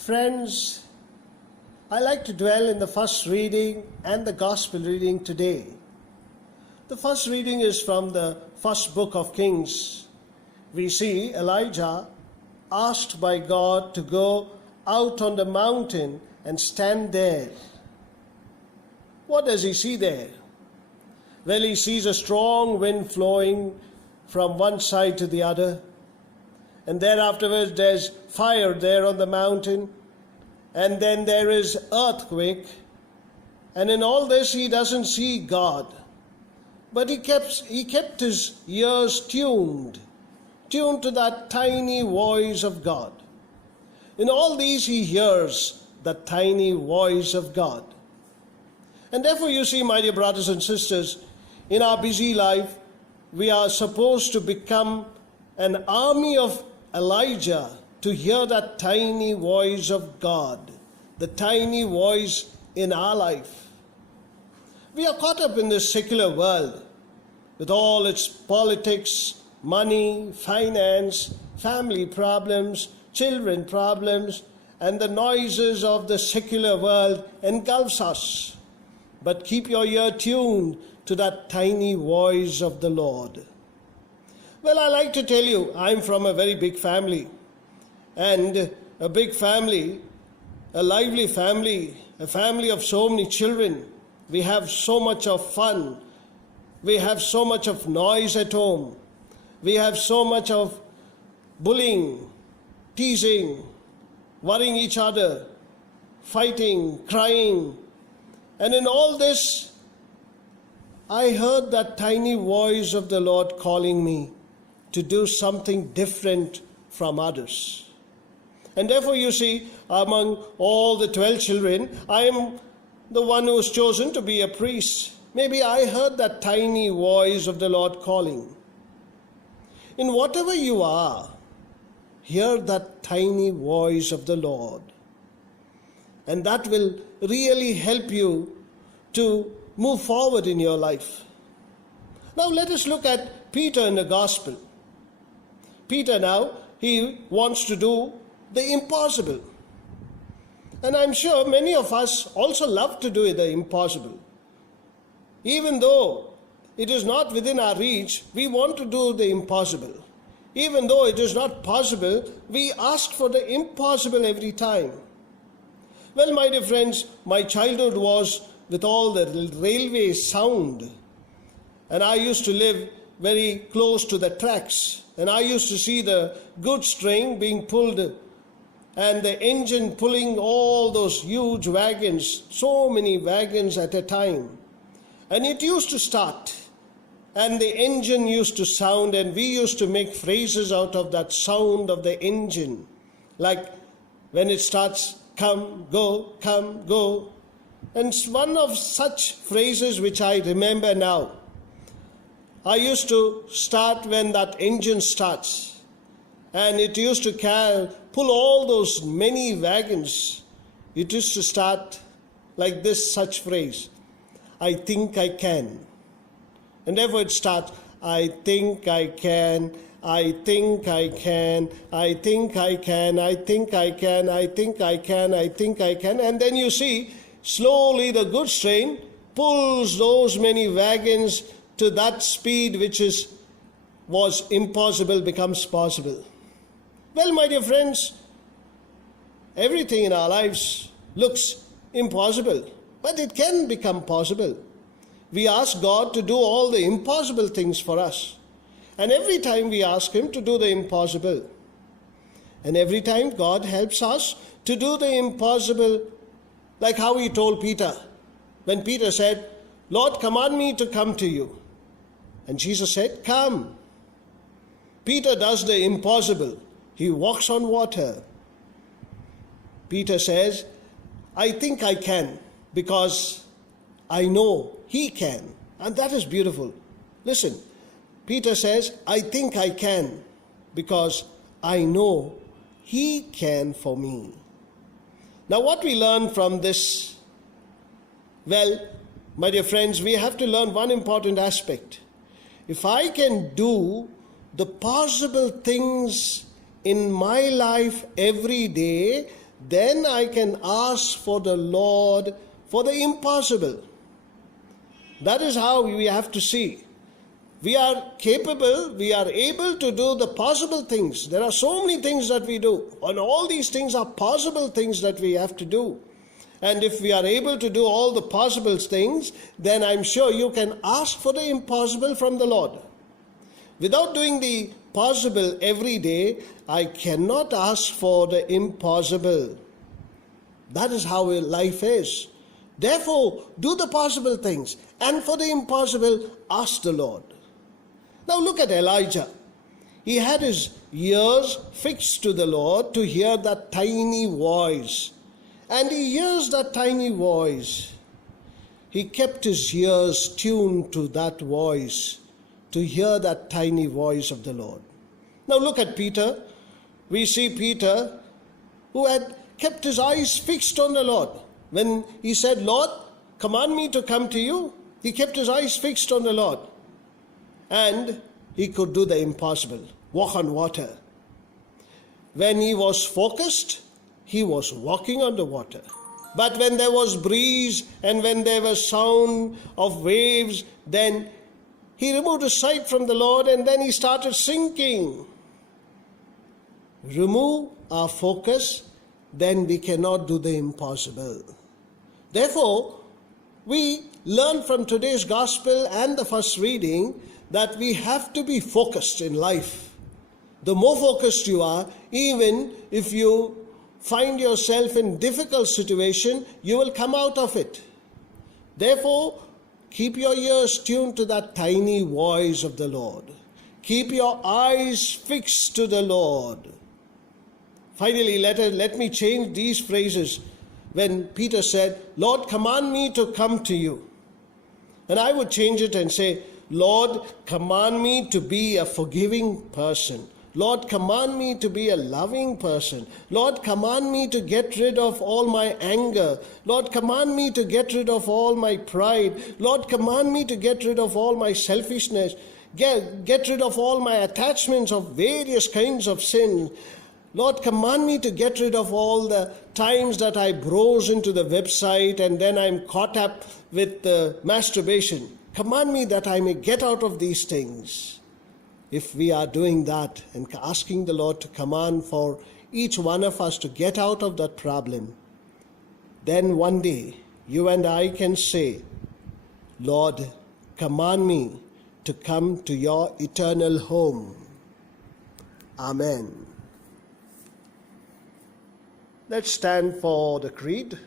Friends, I like to dwell in the first reading and the gospel reading today. The first reading is from the first book of Kings. We see Elijah asked by God to go out on the mountain and stand there. What does he see there? Well, he sees a strong wind flowing from one side to the other. And then afterwards there's fire there on the mountain. And then there is earthquake. And in all this he doesn't see God. But he kept his ears tuned to that tiny voice of God. In all these he hears the tiny voice of God. And therefore you see, my dear brothers and sisters, in our busy life, we are supposed to become an army of Elijah to hear that tiny voice of God, the tiny voice in our life. We are caught up in this secular world with all its politics, money, finance, family problems, children problems, and the noises of the secular world engulfs us. But keep your ear tuned to that tiny voice of the Lord. Well, I like to tell you, I'm from a very big family. And a big family, a lively family, a family of so many children. We have so much of fun. We have so much of noise at home. We have so much of bullying, teasing, worrying each other, fighting, crying. And in all this, I heard that tiny voice of the Lord calling me to do something different from others. And therefore, you see, among all the 12 children, I am the one who was chosen to be a priest. Maybe I heard that tiny voice of the Lord calling. In whatever you are, hear that tiny voice of the Lord. And that will really help you to move forward in your life. Now let us look at Peter in the gospel. Peter now, he wants to do the impossible. And I'm sure many of us also love to do the impossible. Even though it is not within our reach, we want to do the impossible. Even though it is not possible, we ask for the impossible every time. Well, my dear friends, my childhood was with all the railway sound. And I used to live very close to the tracks. And I used to see the goods train being pulled and the engine pulling all those huge wagons, so many wagons at a time. And it used to start. And the engine used to sound, and we used to make phrases out of that sound of the engine. Like when it starts, come, go, come, go. And one of such phrases which I remember now. I used to start when that engine starts. And it used to pull all those many wagons. It used to start like this, such phrase. I think I can. And therefore it starts, I think I can, I think I can, I think I can, I think I can, I think I can, I think I can. And then you see, slowly the goods train pulls those many wagons to that speed which was impossible becomes possible. Well, my dear friends, everything in our lives looks impossible, but it can become possible. We ask God to do all the impossible things for us. And every time we ask Him to do the impossible. And every time God helps us to do the impossible, like how He told Peter. When Peter said, Lord, command me to come to you. And Jesus said, come. Peter does the impossible. He walks on water. Peter says, I think I can because I know He can. And that is beautiful. Listen, Peter says, I think I can because I know He can for me. Now what we learn from this? Well, my dear friends, we have to learn one important aspect. If I can do the possible things in my life every day, then I can ask for the Lord for the impossible. That is how we have to see. We are capable, we are able to do the possible things. There are so many things that we do, and all these things are possible things that we have to do. And if we are able to do all the possible things, then I'm sure you can ask for the impossible from the Lord. Without doing the possible every day, I cannot ask for the impossible. That is how life is. Therefore, do the possible things, and for the impossible, ask the Lord. Now look at Elijah. He had his ears fixed to the Lord to hear that tiny voice. And he hears that tiny voice. He kept his ears tuned to that voice, to hear that tiny voice of the Lord. Now look at Peter. We see Peter, who had kept his eyes fixed on the Lord. When he said, Lord, command me to come to you, he kept his eyes fixed on the Lord. And he could do the impossible, walk on water. When he was focused, he was walking on the water. But when there was breeze and when there was sound of waves, then he removed his sight from the Lord and then he started sinking. Remove our focus, then we cannot do the impossible. Therefore, we learn from today's gospel and the first reading that we have to be focused in life. The more focused you are, even if you find yourself in difficult situation, you will come out of it. Therefore, keep your ears tuned to that tiny voice of the Lord. Keep your eyes fixed to the Lord. Finally, let me change these phrases. When Peter said, Lord, command me to come to you. And I would change it and say, Lord, command me to be a forgiving person. Lord, command me to be a loving person. Lord, command me to get rid of all my anger. Lord, command me to get rid of all my pride. Lord, command me to get rid of all my selfishness. Get rid of all my attachments of various kinds of sin. Lord, command me to get rid of all the times that I browse into the website and then I'm caught up with masturbation. Command me that I may get out of these things. If we are doing that and asking the Lord to command for each one of us to get out of that problem, then one day you and I can say, Lord, command me to come to your eternal home. Amen. Let's stand for the creed.